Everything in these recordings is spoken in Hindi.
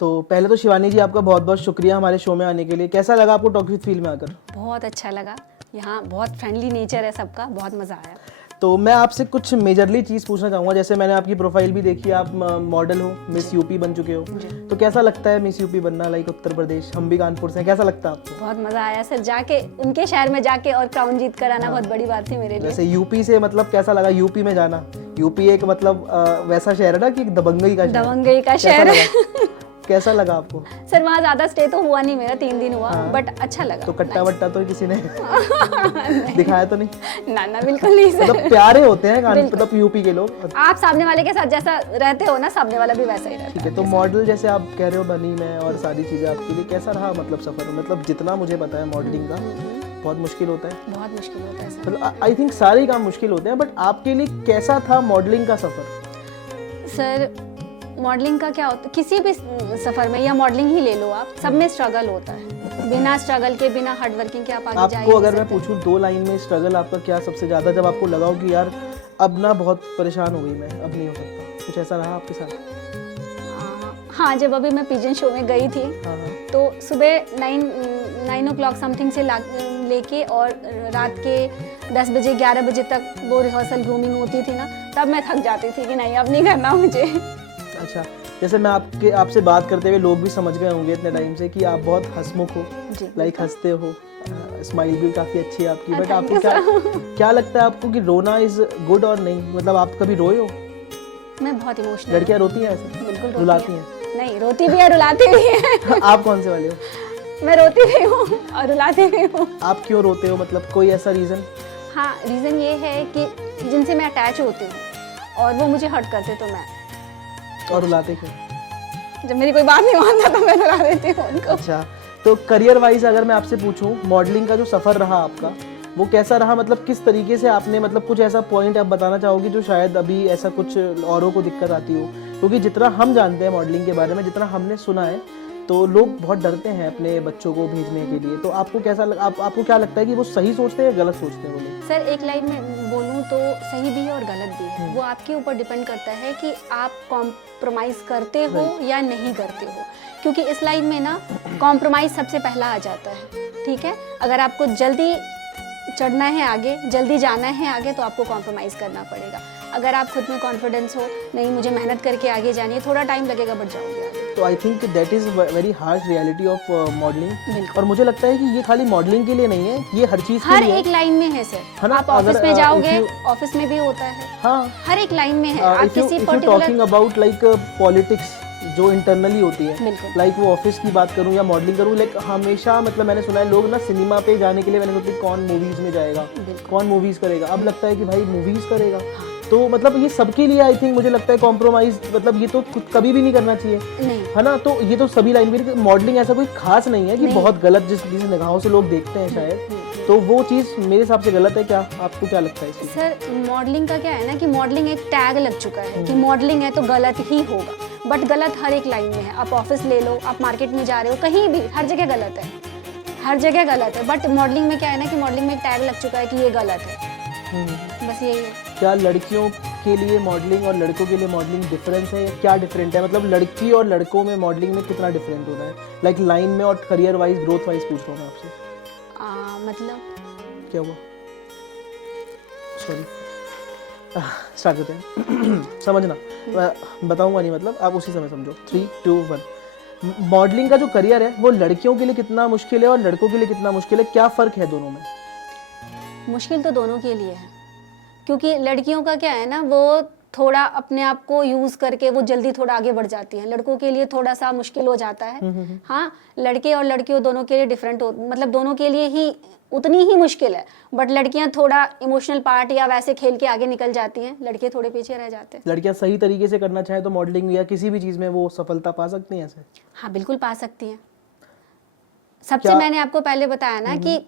तो पहले तो शिवानी जी आपका बहुत बहुत शुक्रिया हमारे शो में आने के लिए। कैसा लगा आपको टॉक विद फील में आकर? बहुत अच्छा लगा, यहाँ बहुत फ्रेंडली नेचर है सबका, बहुत मज़ा आया। तो मैं आपसे कुछ मेजरली चीज़ पूछना चाहूँगा। जैसे मैंने आपकी प्रोफाइल भी देखी, आप मॉडल हो, मिस यूपी बन चुके हो, तो कैसा लगता है मिस यूपी बनना, लाइक उत्तर प्रदेश? हम भी कानपुर से हैं, कैसा लगता है आपको? बहुत मज़ा आया सर, जाके उनके शहर में जाके और क्राउन जीत कर आना बहुत बड़ी बात थी मेरे लिए। जैसे यूपी से मतलब कैसा लगा यूपी में जाना? यूपी एक मतलब वैसा शहर है ना कि एक दबंगई का शहर। दबंगई का शहर है। कैसा लगा आपको? सर वहाँ ज़्यादा स्टे तो हुआ नहीं मेरा, 3 दिन हुआ, बट अच्छा लगा। तो कट्टा वट्टा तो किसी ने दिखाया तो नहीं? ना बिल्कुल नहीं सर। मतलब प्यारे होते हैं मतलब यूपी के लोग। आप सामने वाले के साथ जैसा रहते हो ना, सामने वाला भी वैसा ही रहता है। ठीक है, तो मॉडल जैसे आप कह रहे हो बनी मैं और सारी चीज़ें आपके लिए, कैसा रहा मतलब सफ़र? मतलब जितना मुझे पता है मॉडलिंग का बहुत मुश्किल होता है। बहुत मुश्किल होता है सर। मतलब आई थिंक सारे काम मुश्किल होते हैं, बट आपके लिए कैसा था मॉडलिंग का सफ़र? सर मॉडलिंग का क्या होता है, किसी भी सफ़र में, या मॉडलिंग ही ले लो आप, सब में स्ट्रगल होता है। बिना स्ट्रगल के, बिना हार्ड वर्किंग के आप आगे जा ही नहीं आपको अगर मैं सकते। पूछूं 2 लाइन में स्ट्रगल आपका क्या सबसे ज़्यादा, जब आपको लगा हो कि यार अब ना बहुत परेशान हो गई मैं, अब नहीं हो सकता, कुछ ऐसा रहा आपके साथ? हाँ, जब अभी मैं पिजन शो में गई थी, हाँ हाँ। तो सुबह 9 o'clock समथिंग से लेके और रात के 10 बजे 11 बजे तक वो रिहर्सल ग्रूमिंग होती थी ना, तब मैं थक जाती थी कि नहीं अब नहीं करना मुझे। अच्छा, जैसे मैं आपसे बात करते हुए लोग भी समझ गए होंगे इतने टाइम से कि आप बहुत हंसमुख हो, लाइक हंसते हो, स्माइल भी काफ़ी अच्छी है आपकी, बट आपको क्या लगता है आपको कि रोना इज़ गुड और नहीं? मतलब आप कभी रोए हो? मैं बहुत इमोशनल। लड़कियाँ रोती हैं ऐसे? बिल्कुल रुलाती हैं? नहीं, रोती भी है रुलाती भी है। आप कौन से वाले हो? मैं रोती भी हूँ और रुलाती भी हूँ। आप क्यों रोते हो, मतलब कोई ऐसा रीज़न? हाँ, रीज़न ये है कि जिनसे मैं अटैच होती हूँ और वो मुझे हर्ट करते तो मैं। और रुलाते क्यों? जब मेरी कोई बात नहीं मानता तो मैं रुला देती हूँ उनको। अच्छा, तो करियर वाइज अगर मैं आपसे पूछूं, मॉडलिंग का जो सफ़र रहा आपका वो कैसा रहा? मतलब किस तरीके से आपने, मतलब कुछ ऐसा पॉइंट आप बताना चाहोगे जो शायद अभी ऐसा कुछ औरों को दिक्कत आती हो? क्योंकि जितना हम जानते हैं मॉडलिंग के बारे में, जितना हमने सुना है, तो लोग बहुत डरते हैं अपने बच्चों को भेजने के लिए। तो आपको कैसा आपको क्या लगता है कि वो सही सोचते हैं या गलत सोचते हैं वो लोग? सर एक लाइन में बोलूँ तो सही भी है और गलत भी है। वो आपके ऊपर डिपेंड करता है कि आप कॉम्प्रोमाइज़ करते हो या नहीं करते हो, क्योंकि इस लाइन में ना कॉम्प्रोमाइज़ सबसे पहला आ जाता है। ठीक है, अगर आपको जल्दी चढ़ना है आगे, जल्दी जाना है आगे, तो आपको कॉम्प्रोमाइज़ करना पड़ेगा। अगर आप खुद में कॉन्फिडेंस हो, नहीं मुझे मेहनत करके आगे जानी है, थोड़ा टाइम लगेगा बट जाओगे आगे। तो I think that is very harsh reality of modelling. बिल्कुल। और मुझे लगता है कि ये खाली मॉडलिंग के लिए नहीं है, ये हर चीज़ के हर लिए एक लाइन में है सर। है ना? आप ऑफिस अगर, में जाओगे, if you- ऑफिस में भी होता है। हाँ, हर एक लाइन में है। आप किसी talking particular, about like politics जो इंटरनली होती है, बिल्कुल लाइक वो ऑफिस की बात करूं या मॉडलिंग करूं, लाइक हमेशा मतलब मैंने सुना है लोग ना सिनेमा पे जाने के लिए, मैंने सोचा कौन मूवीज में जाएगा, कौन मूवीज करेगा, अब लगता है कि भाई मूवीज करेगा। तो मतलब ये सबके लिए आई थिंक मुझे लगता है कॉम्प्रोमाइज, मतलब ये तो कभी भी नहीं करना चाहिए, नहीं है ना? तो ये तो सभी लाइन में, मॉडलिंग ऐसा कोई खास नहीं है कि बहुत गलत जिस निगाहों से लोग देखते हैं शायद, तो वो चीज़ मेरे हिसाब से गलत है। क्या आपको क्या लगता है इसमें? सर मॉडलिंग का क्या है ना कि मॉडलिंग एक टैग लग चुका है कि मॉडलिंग है तो गलत ही होगा, बट गलत हर एक लाइन में है। आप ऑफिस ले लो, आप मार्केट में जा रहे हो, कहीं भी, हर जगह गलत है, हर जगह गलत है। बट मॉडलिंग में क्या है ना कि मॉडलिंग में एक टैग लग चुका है कि ये गलत है, बस यही है। क्या लड़कियों के लिए मॉडलिंग और लड़कों के लिए मॉडलिंग डिफरेंस है? क्या डिफरेंट है? मतलब लड़की और लड़कों में मॉडलिंग में कितना डिफरेंट होता है, लाइक लाइन में और करियर वाइज, ग्रोथ वाइज पूछ रहा हूँ मैं आपसे। मतलब क्या हुआ? सॉरी, स्टार्ट करते हैं। समझना, बताऊंगा नहीं, मतलब आप उसी समय समझो। 3, 2, 1। मॉडलिंग का जो करियर है वो लड़कियों के लिए कितना मुश्किल है और लड़कों के लिए कितना मुश्किल है? क्या फ़र्क है दोनों में? मुश्किल तो दोनों के लिए है, क्योंकि लड़कियों का क्या है ना, वो थोड़ा अपने आप को यूज़ करके वो जल्दी थोड़ा आगे बढ़ जाती हैं। लड़कों के लिए थोड़ा सा मुश्किल हो जाता है। हाँ, लड़के और लड़कियों दोनों के लिए डिफरेंट हो, मतलब दोनों के लिए ही उतनी ही मुश्किल है, बट लड़कियां थोड़ा इमोशनल पार्ट या वैसे खेल के आगे निकल जाती हैं, लड़के थोड़े पीछे रह जाते हैं। लड़कियां सही तरीके से करना चाहें तो मॉडलिंग या किसी भी चीज़ में वो सफलता पा सकती हैं ऐसे? हाँ बिल्कुल पा सकती हैं। सबसे मैंने आपको पहले बताया ना कि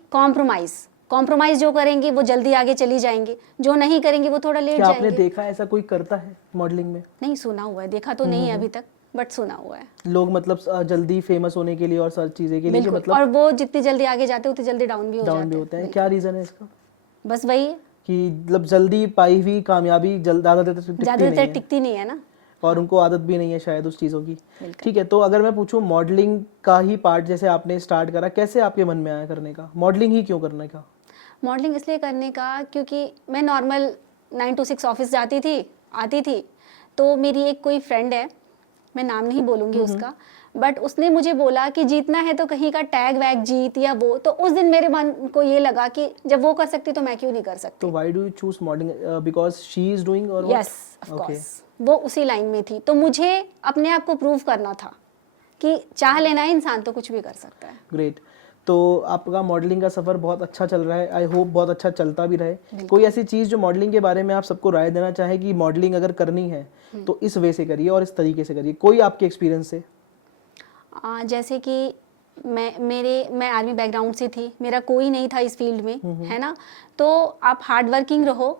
कॉम्प्रोमाइज जो करेंगी वो जल्दी आगे चली जाएंगी, जो नहीं करेंगी वो थोड़ा लेट जाएंगे। आपने देखा ऐसा कोई करता है मॉडलिंग में? नहीं, सुना हुआ है, देखा तो नहीं है अभी तक, बट सुना हुआ है। लोग मतलब जल्दी फेमस होने के लिए और सारी चीज़ें के लिए जो मतलब, और वो जितनी जल्दी आगे जाते हैं उतनी जल्दी डाउन भी होते हैं। क्या रीज़न है इसका? बस वही है कि मतलब जल्दी पाई हुई कामयाबी ज़्यादा देर तक टिकती नहीं है ना। और उनको आदत भी नहीं है शायद उस चीज़ों की। बिल्कुल। ठीक है, तो अगर मैं पूछूं मॉडलिंग का ही पार्ट जैसे आपने स्टार्ट करा, कैसे आपके मन में आया करने का, मॉडलिंग ही क्यों करने का? मॉडलिंग इसलिए करने का क्योंकि मैं नॉर्मल 9 to 6 ऑफिस जाती थी, आती थी, तो मेरी एक कोई फ्रेंड है, मैं नाम नहीं बोलूँगी उसका, बट उसने मुझे बोला कि जीतना है तो कहीं का टैग वैग जीत या वो, तो उस दिन मेरे मन को ये लगा कि जब वो कर सकती तो मैं क्यों नहीं कर सकती। तो why do you choose modelling, because she is doing और व्हाट? यस ऑफ कोर्स, वो उसी लाइन में थी, तो मुझे अपने आप को प्रूव करना था कि चाह लेना है इंसान तो कुछ भी कर सकता है। ग्रेट। तो आपका मॉडलिंग का सफ़र बहुत अच्छा चल रहा है, आई होप बहुत अच्छा चलता भी रहे। कोई ऐसी चीज़ जो मॉडलिंग के बारे में आप सबको राय देना चाहे कि मॉडलिंग अगर करनी है तो इस वे से करिए और इस तरीके से करिए, कोई आपके एक्सपीरियंस से? जैसे कि मैं आर्मी बैकग्राउंड से थी, मेरा कोई नहीं था इस फील्ड में, है ना, तो आप हार्ड वर्किंग रहो,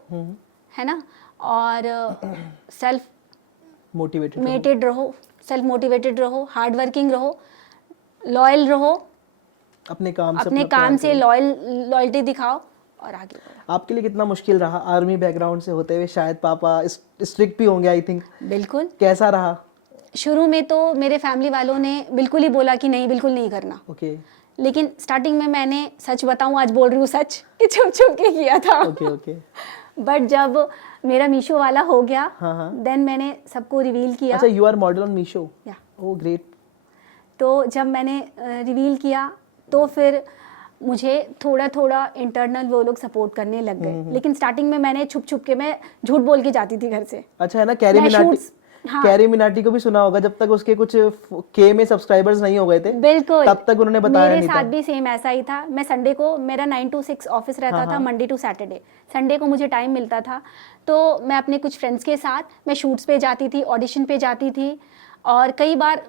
है ना, और सेल्फ मोटिवेटेड रहो, सेल्फ मोटिवेटेड रहो, हार्ड वर्किंग रहो, लॉयल रहो, अपने काम से लॉयल्टी दिखाओ और आगे बढ़ो। आपके लिए कितना मुश्किल रहा आर्मी बैकग्राउंड से होते हुए? शायद पापा स्ट्रिक्ट भी होंगे आई थिंक। बिल्कुल। कैसा रहा? शुरू में तो मेरे फैमिली वालों ने बिल्कुल ही बोला कि नहीं, बिल्कुल नहीं करना। ओके। लेकिन स्टार्टिंग में मैंने, सच बताऊं आज बोल रही हूँ सच, कि छुप छुप के किया था। ओके। बट जब मेरा मीशो वाला हो गया, हाँ। देन मैंने सबको रिवील किया। अच्छा, you are model on Meesho? Yeah. Oh great. तो जब मैंने रिवील किया तो फिर मुझे थोड़ा थोड़ा इंटरनल वो लोग सपोर्ट करने लग गए। लेकिन स्टार्टिंग में मैंने छुप छुप के, मैं झूठ बोल के जाती थी घर से। अच्छा, है ना, कैरी मिनाटी। हाँ। कैरी मिनाटी को भी सुना होगा, जब तक उसके कुछ के में सब्सक्राइबर्स नहीं हो गए थे, बिल्कुल, तब तक उन्होंने बताया नहीं था। मेरे साथ भी सेम ऐसा ही था। मैं संडे को, मेरा 9 to 6 ऑफिस रहता था, मंडे टू सैटरडे, संडे को मुझे टाइम मिलता था, तो मैं अपने कुछ फ्रेंड्स के साथ मैं शूट्स पे जाती थी, ऑडिशन पे जाती थी, और कई बार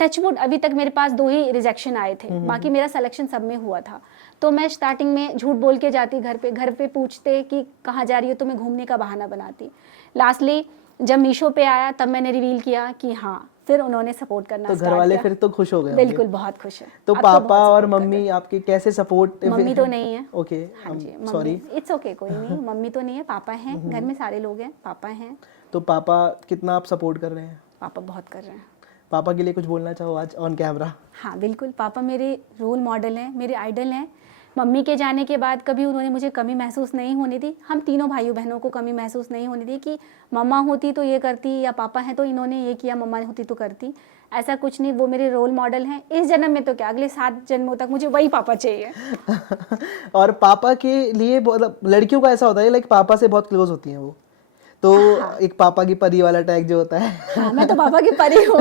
टचवुड अभी तक मेरे पास 2 ही रिजेक्शन आए थे, बाकी मेरा सिलेक्शन सब में हुआ था। तो मैं स्टार्टिंग में झूठ बोल के जाती घर पे पूछते कि कहाँ जा रही हो, तो मैं घूमने का बहाना बनाती। लास्टली जब मीशो पे आया तब मैंने रिवील किया कि हाँ, फिर उन्होंने सपोर्ट करना तो घर वाले फिर तो खुश हो गए? बिल्कुल, बहुत खुश है। तो पापा और मम्मी आपके कैसे सपोर्ट? मम्मी तो नहीं है। ओके, हाँ जी, सॉरी, इट्स ओके, कोई नहीं, मम्मी तो नहीं है, पापा हैं, घर में सारे लोग हैं, पापा हैं। तो पापा कितना आप सपोर्ट कर रहे हैं? पापा बहुत कर रहे हैं। पापा के लिए कुछ बोलना चाहो आज ऑन कैमरा? हाँ बिल्कुल, पापा मेरे रोल मॉडल हैं, मेरे आइडल हैं। मम्मी के जाने के बाद कभी उन्होंने मुझे कमी महसूस नहीं होने दी, हम तीनों भाइयों बहनों को कमी महसूस नहीं होने दी कि मम्मा होती तो ये करती, या पापा हैं तो इन्होंने ये किया, मम्मा होती तो करती। ऐसा कुछ नहीं, वो मेरे रोल मॉडल हैं। इस जन्म में तो क्या, अगले 7 जन्मों तक मुझे वही पापा चाहिए। और पापा के लिए लड़कियों का ऐसा होता है, लाइक पापा से बहुत क्लोज होती हैं वो, तो हाँ। एक पापा की परी वाला टैग जो होता है। हाँ, मैं तो पापा की परी हूँ।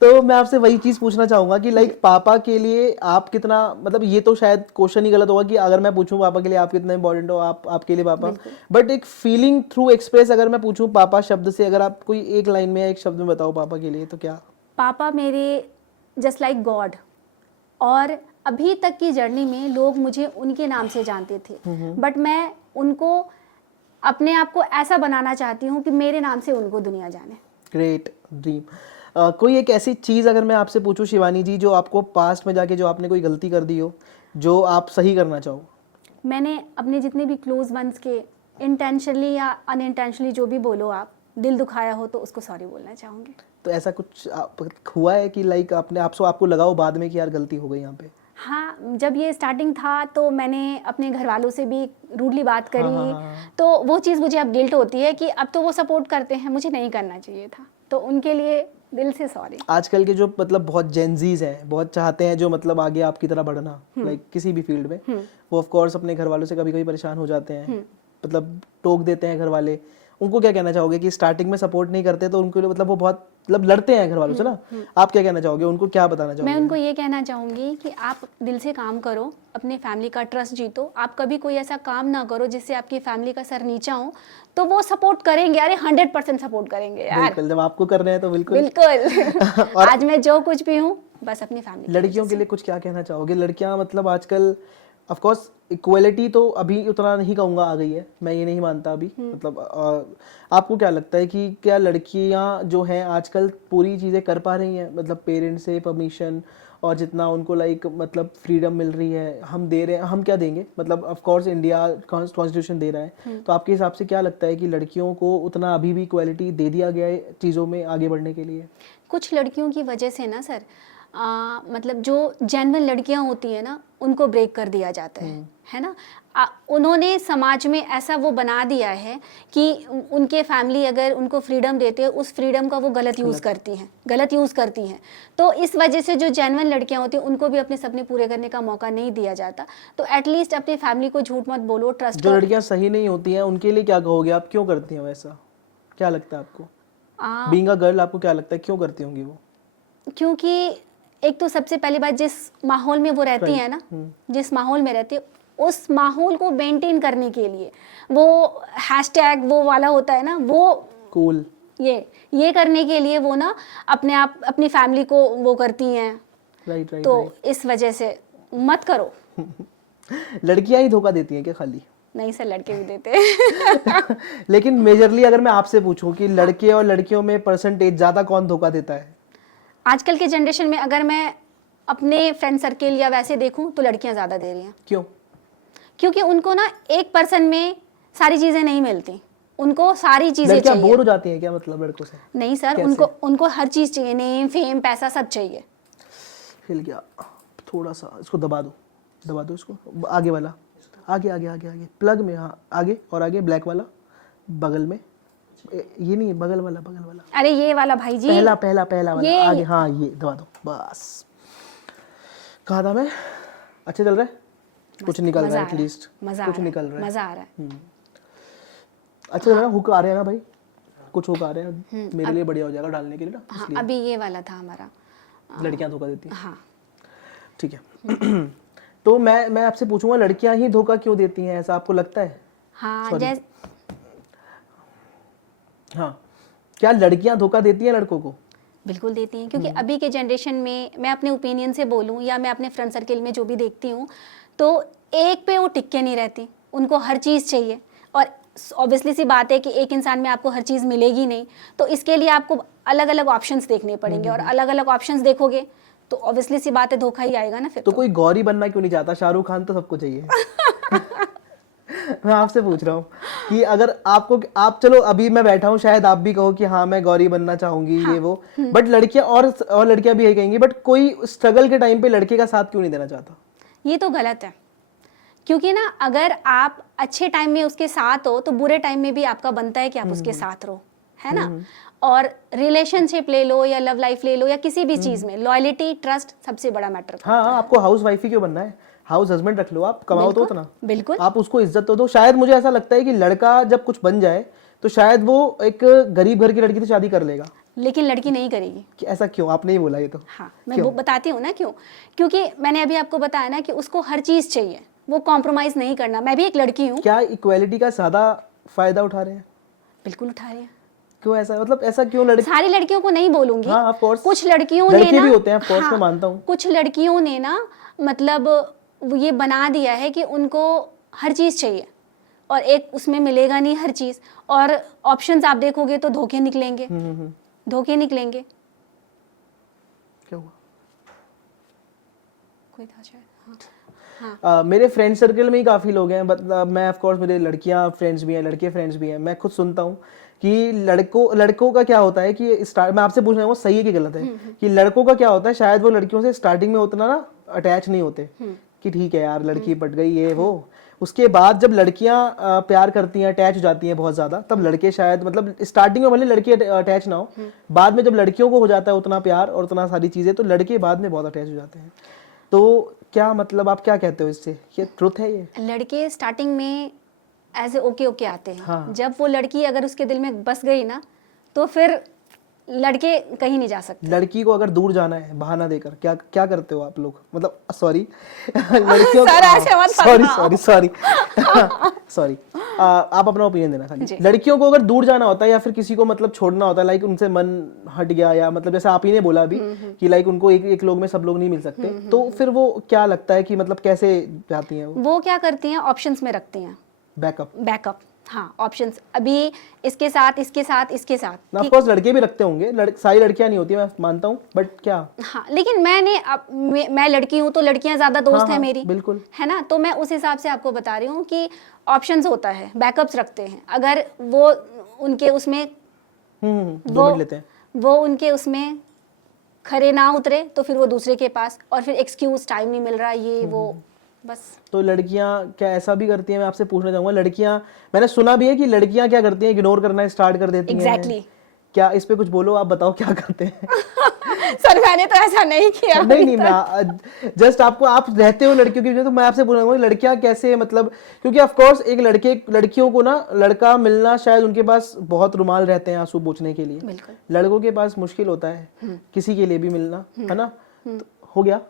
तो मैं आपसे वही चीज पूछना चाहूंगा कि लाइक पापा के लिए आप कितना, मतलब ये तो शायद क्वेश्चन ही गलत होगा कि अगर मैं पूछूं पापा के लिए आप कितना इंपॉर्टेंट हो, आपके लिए पापा, बट एक फीलिंग थ्रू एक्सप्रेस अगर मैं पूछूं पापा शब्द से, अगर आप कोई एक लाइन में या एक शब्द में बताओ पापा के लिए, तो क्या? पापा मेरे जस्ट लाइक गॉड। और अभी तक की जर्नी में लोग मुझे उनके नाम से जानते थे, बट मैं उनको, अपने आप को ऐसा बनाना चाहती हूँ कि मेरे नाम से उनको दुनिया जाने। Great dream. कोई एक ऐसी चीज़ अगर मैं आपसे पूछूं शिवानी जी, जो आपको पास्ट में जाके जो आपने कोई गलती कर दी हो, जो आप सही करना चाहो? मैंने अपने जितने भी क्लोज वंस के इंटेंशनली या अनइंटेंशनली, जो भी बोलो आप, दिल दुखाया हो तो उसको सॉरी बोलना चाहूँगी। तो ऐसा कुछ हुआ है कि लाइक आपको लगा हो बाद में कि यार गलती हो गई यहाँ पे? हाँ, जब ये स्टार्टिंग था तो मैंने अपने घर वालों से भी रूडली बात करी। हाँ। तो वो चीज़ मुझे अब गिल्ट होती है कि अब तो वो सपोर्ट करते हैं, मुझे नहीं करना चाहिए था, तो उनके लिए दिल से सॉरी। आजकल के जो मतलब बहुत जेनजीज हैं, बहुत चाहते हैं जो मतलब आगे आपकी तरह बढ़ना, लाइक किसी भी फील्ड में, वो ऑफ कोर्स अपने घर वालों से कभी कभी परेशान हो जाते हैं, मतलब टोक देते हैं घर वाले। उनको क्या कहना चाहोगे कि स्टार्टिंग में सपोर्ट नहीं करते तो उनको मतलब वो बहुत मतलब लड़ते हैं घर वालों से ना, आप क्या कहना चाहोगे, उनको क्या बताना चाहोगे? मैं उनको ये कहना चाहूँगी कि आप दिल से काम करो, अपने फैमिली का ट्रस्ट जीतो। आप कभी कोई ऐसा काम ना करो जिससे आपकी फैमिली का सर नीचा हो, तो वो सपोर्ट करेंगे। अरे 100% सपोर्ट करेंगे यार, बिल्कुल, जब आपको कर रहे हैं तो बिल्कुल बिल्कुल। और आज मैं जो कुछ भी हूँ, बस अपनी फैमिली। लड़कियों के लिए कुछ क्या कहना चाहोगे? लड़कियां मतलब आजकल ऑफ कोर्स इक्वलिटी तो अभी उतना नहीं कहूँगा आ गई है, मैं ये नहीं मानता अभी। मतलब आपको क्या लगता है कि क्या लड़कियां जो हैं आजकल पूरी चीज़ें कर पा रही हैं, मतलब पेरेंट्स से परमिशन और जितना उनको लाइक मतलब फ्रीडम मिल रही है हम दे रहे हैं, हम क्या देंगे, मतलब ऑफ कोर्स इंडिया कॉन्स्टिट्यूशन दे रहा है, तो आपके हिसाब से क्या लगता है कि लड़कियों को उतना अभी भी इक्वलिटी दे दिया गया है चीज़ों में आगे बढ़ने के लिए? कुछ लड़कियों की वजह से ना सर, मतलब जो जेन्युइन लड़कियां होती है ना उनको ब्रेक कर दिया जाता है ना। उन्होंने समाज में ऐसा वो बना दिया है कि उनके फैमिली अगर उनको फ्रीडम देते हैं उस फ्रीडम का वो गलत यूज़ करती हैं। तो इस वजह से जो जेन्युइन लड़कियां होती हैं उनको भी अपने सपने पूरे करने का मौका नहीं दिया जाता। तो एटलीस्ट अपनी फैमिली को झूठ मत बोलो, ट्रस्ट जो लड़कियां सही नहीं होती हैं उनके लिए क्या कहोगे आप, क्यों करती हैं वैसा, क्या लगता है आपको? बीइंग अ गर्ल आपको क्या लगता है क्यों करती होंगी वो? क्योंकि एक तो सबसे पहली बात, जिस माहौल में वो रहती है ना, जिस माहौल में रहती है उस माहौल को मेंटेन करने के लिए वो हैशटैग वो वाला होता है ना, वो कूल ये करने के लिए वो ना अपने आप अपनी फैमिली को वो करती हैं। राइट। तो इस वजह से मत करो। लड़कियां ही धोखा देती हैं क्या खाली? नहीं सर, लड़के भी देते हैं। लेकिन मेजरली अगर मैं आपसे पूछूं कि लड़के और लड़कियों में परसेंटेज ज्यादा कौन धोखा देता है आजकल के जनरेशन में? अगर मैं अपने फ्रेंड सर्किल या वैसे देखूं तो लड़कियां ज़्यादा दे रही हैं। क्यों? क्योंकि उनको ना एक पर्सन में सारी चीज़ें नहीं मिलती, उनको सारी चीज़ें लड़कियां चाहिए। बोर हो जाती हैं क्या मतलब लड़कों से? नहीं सर, कैसे? उनको हर चीज़ चाहिए, नेम फेम पैसा सब चाहिए। हिल गया थोड़ा सा, इसको दबा दो इसको, आगे वाला, आगे प्लग में, हाँ आगे और आगे, ब्लैक वाला बगल में, ये नहीं बगल वाला अरे ये वाला भाई जी, पहला वाला आगे, हाँ ये दबा दो बस। कहाँ था मैं? अच्छे चल रहा है, कुछ निकल रहा है एटलीस्ट, कुछ निकल रहा है, मजा आ रहा है। अच्छा चल रहा है, हुक आ रहे हैं ना भाई, कुछ हुक आ रहे हैं मेरे लिए बढ़िया हो जाएगा डालने के लिए ना। हाँ, अभी ये वाला था हमारा। लड़कियां धोखा देती हैं, हाँ ठीक है। तो मैं आपसे पूछूंगा लड़कियां ही धोखा क्यों देती हैं, ऐसा आपको लगता है? हाँ जैसे हाँ, क्या लड़कियां धोखा देती हैं लड़कों को? बिल्कुल देती हैं, क्योंकि अभी के जनरेशन में मैं अपने ओपिनियन से बोलूँ या मैं अपने फ्रेंड सर्किल में जो भी देखती हूँ तो एक पे वो टिक के नहीं रहती, उनको हर चीज़ चाहिए। और ऑब्वियसली सी बात है कि एक इंसान में आपको हर चीज़ मिलेगी नहीं, तो इसके लिए आपको अलग अलग ऑप्शंस देखने पड़ेंगे, और अलग अलग ऑप्शंस देखोगे तो ऑब्वियसली सी बात है धोखा ही आएगा ना फिर। तो कोई गौरी बनना क्यों नहीं चाहता? शाहरुख खान तो सबको चाहिए। मैं आपसे पूछ रहा हूँ कि अगर आप चलो अभी मैं बैठा हूँ, शायद आप भी कहो कि हाँ मैं गौरी बनना चाहूंगी, हाँ, ये वो, बट लड़कियां और लड़कियां भी यही कहेंगी, बट कोई स्ट्रगल के टाइम पे लड़के का साथ क्यों नहीं देना चाहता? ये तो गलत है, क्योंकि ना अगर आप अच्छे टाइम में उसके साथ हो तो बुरे टाइम में भी आपका बनता है कि आप उसके साथ रहो, है ना। और रिलेशनशिप ले लो या लव लाइफ ले लो या किसी भी चीज में लॉयल्टी ट्रस्ट सबसे बड़ा मैटर करता है। हाँ, आपको हाउस वाइफ ही क्यों बनना है? हाउस हस्बैंड रख लो, आप कमाओ तो उतना, बिल्कुल आप उसको इज्जत तो दो। शायद मुझे ऐसा लगता है कि लड़का जब कुछ बन जाए तो शायद वो एक गरीब घर की लड़की से शादी कर लेगा, लेकिन लड़की नहीं करेगी। कि ऐसा क्यों? आपने ही बोला ये तो। हाँ, मैं वो बताती हूँ ना क्यों। क्योंकि मैंने अभी आपको बताया ना कि उसको हर चीज चाहिए, वो कॉम्प्रोमाइज नहीं करना। मैं भी एक लड़की हूँ। क्या इक्वालिटी का ज्यादा फायदा उठा रहे हैं? बिल्कुल उठा रहे हैं। क्यों ऐसा, मतलब ऐसा क्यों? लड़की सारी लड़कियों को नहीं बोलूंगी, हाँ, ऑफ कोर्स कुछ लड़कियों ने लड़के ना, भी होते हैं ऑफ कोर्स, हाँ, मैं मानता हूँ। कुछ लड़कियों ने ना मतलब वो ये बना दिया है कि उनको हर चीज चाहिए और एक उसमें मिलेगा नहीं हर चीज, और ऑप्शंस आप देखोगे तो धोखे निकलेंगे, धोखे निकलेंगे। क्या हुआ? कोई था शायद। हाँ। मेरे फ्रेंड सर्कल में ही काफ़ी लोग हैं, मैं ऑफ कोर्स मेरे लड़कियां फ्रेंड्स भी हैं, लड़के फ्रेंड्स भी हैं। मैं खुद सुनता हूँ कि लड़कों का क्या होता है कि मैं आपसे पूछ रहा हूँ सही है कि गलत है, कि लड़कों का क्या होता है, शायद वो लड़कियों से स्टार्टिंग में उतना ना अटैच नहीं होते कि ठीक है यार लड़की पट गई ये वो। उसके बाद जब लड़कियां प्यार करती हैं, अटैच हो जाती हैं बहुत ज़्यादा, तब लड़के शायद मतलब स्टार्टिंग में भले लड़के अटैच ना हो, बाद में जब लड़कियों को हो जाता है उतना प्यार और उतना सारी चीज़ें, तो लड़के बाद में बहुत अटैच हो जाते हैं। तो क्या मतलब आप क्या कहते हो इससे, ये ट्रुथ है? ये लड़के स्टार्टिंग में एज ए ओके आते हैं, हाँ। जब वो लड़की अगर उसके दिल में बस गई ना तो फिर लड़के कहीं नहीं जा सकते। लड़की को अगर दूर जाना है बहाना देकर, क्या क्या करते हो आप लोग? मतलब सॉरी लड़कियों सर ऐसे मत सॉरी फंसाओ। सॉरी सॉरी सॉरी, आप अपना ओपिनियन देना खाली। जी। लड़कियों को अगर दूर जाना होता है या फिर किसी को मतलब छोड़ना होता है, लाइक उनसे मन हट गया, या मतलब जैसे आप ही ने बोला अभी कि लाइक उनको एक लोग में सब लोग नहीं मिल सकते, तो फिर वो क्या लगता है कि मतलब कैसे जाती हैं वो? वो क्या करती हैं, ऑप्शंस में रखती हैं बैकअप? बैकअप। हाँ, ऑप्शंस, अभी इसके साथ, इसके साथ, इसके साथ। ऑफ कोर्स लड़के भी रखते होंगे, सारी लड़कियां नहीं होती, मैं मानता हूँ, बट क्या? हाँ, लेकिन मैं लड़की हूँ तो लड़कियां ज्यादा दोस्त हाँ, हैं हाँ, मेरी, बिल्कुल। है ना, तो मैं उस हिसाब से आपको बता रही हूँ कि ऑप्शंस होता है, बैकअप्स रखते हैं। अगर वो उनके उसमें 2 मिनट लेते हैं। वो उनके उसमें खरे ना उतरे तो फिर वो दूसरे के पास, और फिर एक्सक्यूज, टाइम नहीं मिल रहा, ये वो, बस। तो लड़कियां क्या ऐसा भी करती हैं? मैं आपसे पूछना चाहूंगा, लड़कियां, मैंने सुना भी है कि लड़कियां क्या करती हैं, इग्नोर करना स्टार्ट कर देती हैं। Exactly. क्या इस पे कुछ बोलो, आप बताओ क्या करते हैं? सर मैंने तो ऐसा नहीं किया। नहीं नहीं, मैं जस्ट आपको, आप रहते हो लड़कियों की वजह, तो मैं आपसे पूछूंगा लड़कियां कैसे, मतलब क्योंकि ऑफ कोर्स एक लड़कियों को ना लड़का मिलना, शायद उनके पास बहुत रुमाल रहते हैं आंसू पोंछने के लिए, बिल्कुल। लड़कों के पास मुश्किल होता है किसी के लिए भी मिलना, है ना? तो हो गया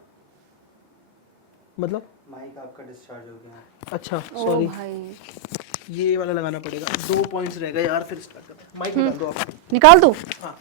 मतलब माइक आपका डिस्चार्ज हो गया। अच्छा ओ सॉरी, भाई, ये वाला लगाना पड़ेगा। 2 पॉइंट्स रह गए यार, फिर स्टार्ट करते हैं। माइक निकाल दो आप। निकाल दूं? हाँ